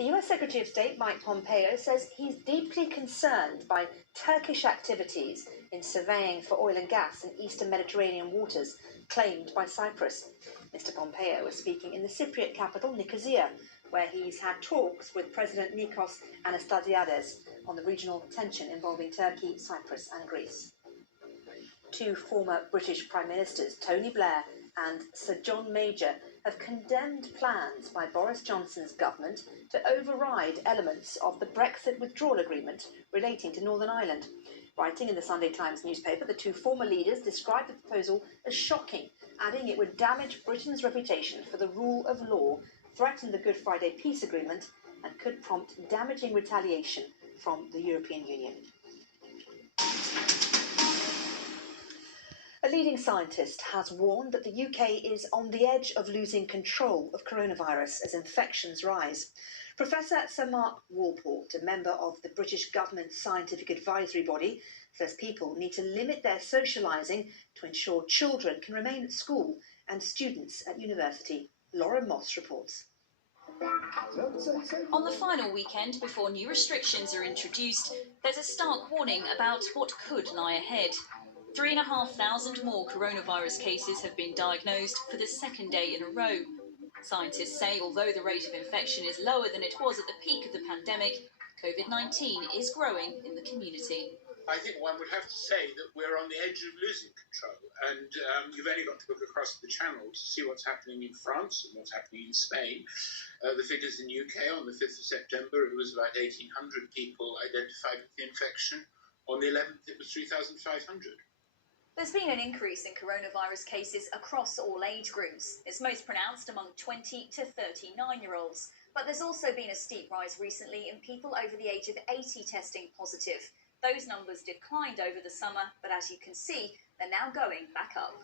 The US Secretary of State, Mike Pompeo, says he's deeply concerned by Turkish activities in surveying for oil and gas in eastern Mediterranean waters claimed by Cyprus. Mr. Pompeo was speaking in the Cypriot capital, Nicosia, where he's had talks with President Nikos Anastasiades on the regional tension involving Turkey, Cyprus and Greece. Two former British Prime Ministers, Tony Blair and Sir John Major, have condemned plans by Boris Johnson's government to override elements of the Brexit withdrawal agreement relating to Northern Ireland. Writing in the Sunday Times newspaper, the two former leaders described the proposal as shocking, adding it would damage Britain's reputation for the rule of law, threaten the Good Friday peace agreement, and could prompt damaging retaliation from the European Union. A leading scientist has warned that the UK is on the edge of losing control of coronavirus as infections rise. Professor Sir Mark Walpole, a member of the British government's scientific advisory body, says people need to limit their socialising to ensure children can remain at school and students at university. Laura Moss reports. On the final weekend before new restrictions are introduced, there's a stark warning about what could lie ahead. 3,500 more coronavirus cases have been diagnosed for the second day in a row. Scientists say although the rate of infection is lower than it was at the peak of the pandemic, COVID-19 is growing in the community. I think one would have to say that we're on the edge of losing control, and you've only got to look across the channel to see what's happening in France and what's happening in Spain. The figures in the UK on the 5th of September, it was about 1,800 people identified with the infection. On the 11th, it was 3,500. There's been an increase in coronavirus cases across all age groups. It's most pronounced among 20 to 39-year-olds. But there's also been a steep rise recently in people over the age of 80 testing positive. Those numbers declined over the summer, but as you can see, they're now going back up.